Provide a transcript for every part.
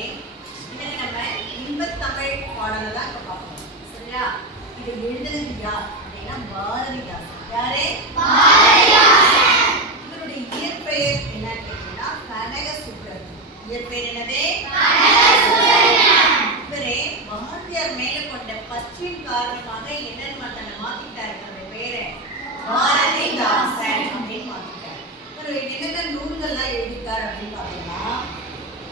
எல்லாருமே இன்னைக்கு நம்ம இன்பத்தமிழ் பாடலை தான் இப்ப பார்ப்போம். சரியா? இது எழுதுனது யார்? அப்படின்னா பாரதிதாசன். யாரே? இவருடைய இயற்பெயர் என்னன்னு கேட்டீங்கன்னா கனக சுப்ரமணியம் இயற்பெயர் என்னது?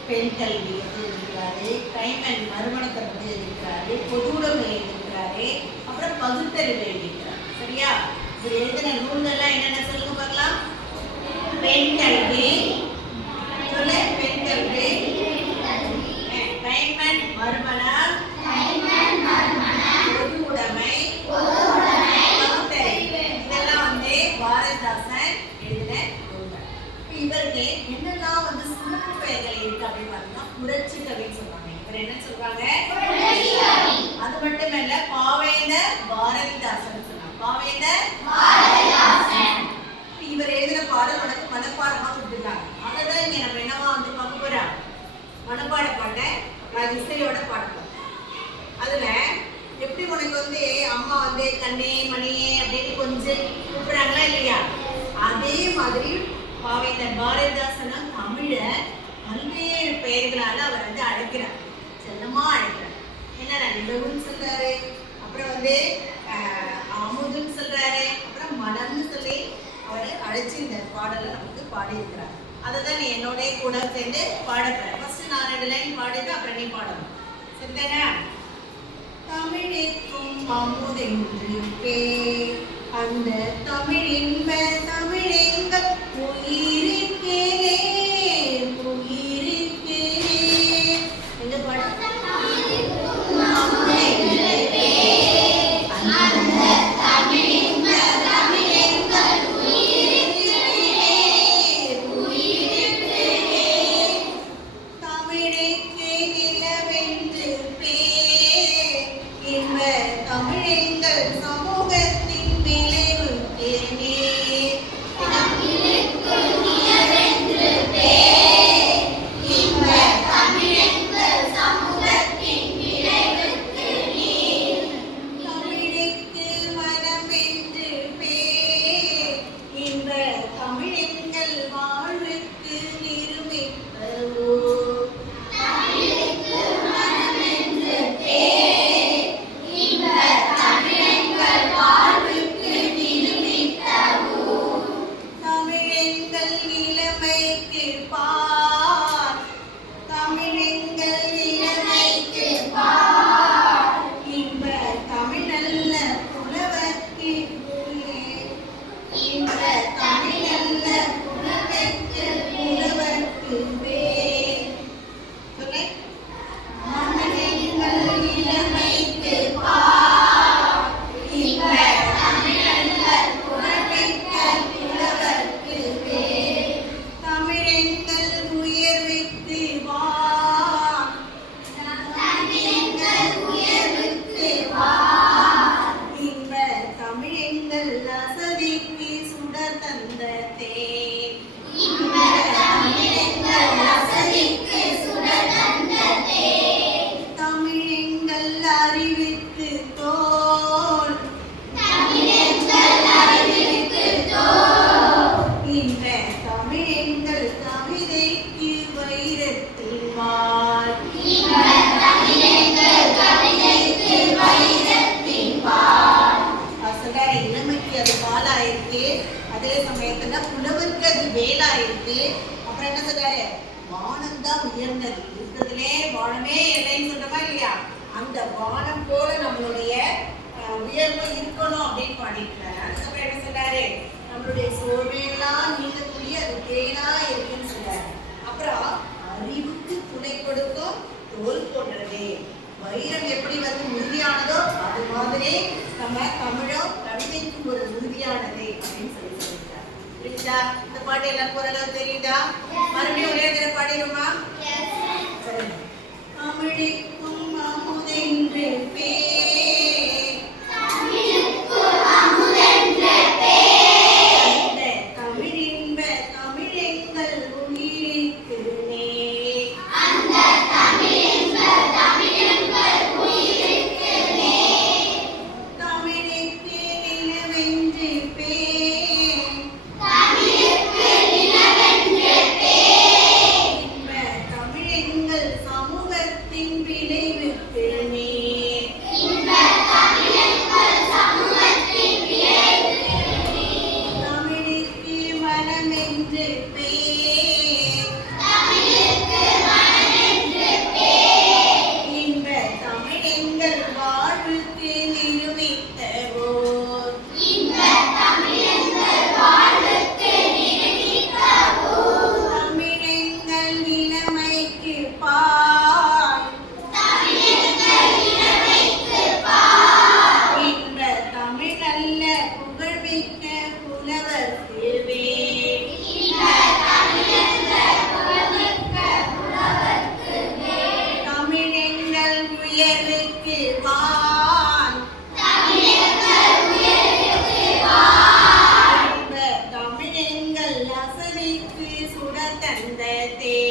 பெண் கல்வி வந்து எழுதியிருக்காரு கைமன் மறுமணத்தை பற்றி எழுதியிருக்கிறாரு. பொது உடைமை எழுதியிருக்கிறாரு. அப்புறம் பகுத்தறிவு எழுதியிருக்கிறார். சரியா? இது எழுதின நூல்கள்லாம் என்னென்ன சொல்லுங்க பார்க்கலாம். பெண் கல்வி சொல்லு பெண் கல்வி அஹ், கைமன் மறுமணம் பொது உடைமை பகுத்தறிவு இதெல்லாம் வந்து பாரதிதாசன் எழுதின நூல்கள் இப்ப இவருக்கு என்னெல்லாம் வந்து சிறப்பு பெயர்கள் இருக்கு அப்படின்னு பார்த்தீங்கன்னா புரட்சி கவின்னு சொல்றாங்க இவர் என்ன சொல்றாங்க அது மட்டும் இல்ல பாவேந்தர் பாரதிதாசன் சொன்னாங்க பாவேந்தர் இப்ப இவர் எழுதின பாடல் உனக்கு மனப்பாடமா கொடுத்துருக்காங்க அதான் இங்க நம்ம என்னவா வந்து பார்க்க போறோம் மனப்பாட பாட்டை பாட. இசையோட அதுல எப்படி உனக்கு வந்து அம்மா வந்து கண்ணே மணியே அப்படின்னு கொஞ்சம் கூப்பிடுறாங்களா இல்லையா? அதே மாதிரி பாவேந்தர் பாரதிதாசனா தமிழ பல்வேறு பெயர்களால அவர் வந்து அழைக்கிறார். செல்லமா அழைக்கிறார். என்ன நிலவுன்னு சொல்றாரு? அப்புறம் வந்து அமுதுன்னு சொல்றாரு. அப்புறம் மனம்னு சொல்லி அவர் அழைச்சி இந்த பாடலை நமக்கு பாடியிருக்கிறார். அதை தான் நீ என்னோட கூட சேர்ந்து பாடப்படுற ஃபர்ஸ்ட் நான் ரெண்டு லைன் பாடிட்டு அப்புறம் நீ பாடணும். சரிதானே தமிழுக்கும் அமுதென்று பேர் அந்த தமிழின்ப தமிழெங்கள் உயிருக்கே சமயத்துல புலவருக்கு அது வேலாயிருக்கு அப்புறம் என்ன சொல்றாரு? வானம் தான் உயர்ந்தது. இருக்கிறதுலே வானமே இல்லைன்னு சொல்றமா இல்லையா? அந்த வானம் போல நம்மளுடைய உயர்வு இருக்கணும் அப்படின்னு பாடிக்கிறாரு அதுக்கப்புறம் என்ன சொல்றாரு? நம்மளுடைய சோழ்வையெல்லாம் நீங்கக்கூடிய அது தேனா இருக்குன்னு சொல்றாரு. அப்புறம் அறிவுக்கு துணை கொடுக்கும் தோல் போன்றது. வைரம் எப்படி வந்து உறுதியானதோ அது மாதிரி நம்ம தமிழோ கவிதைக்கும் ஒரு உறுதியானது அப்படின்னு சொல்லி சொல்லியிருக்காரு தெரியுதா இந்த பாட்டு எல்லாருக்கும் ஓரளவு தெரியுதா? தந்த தேன்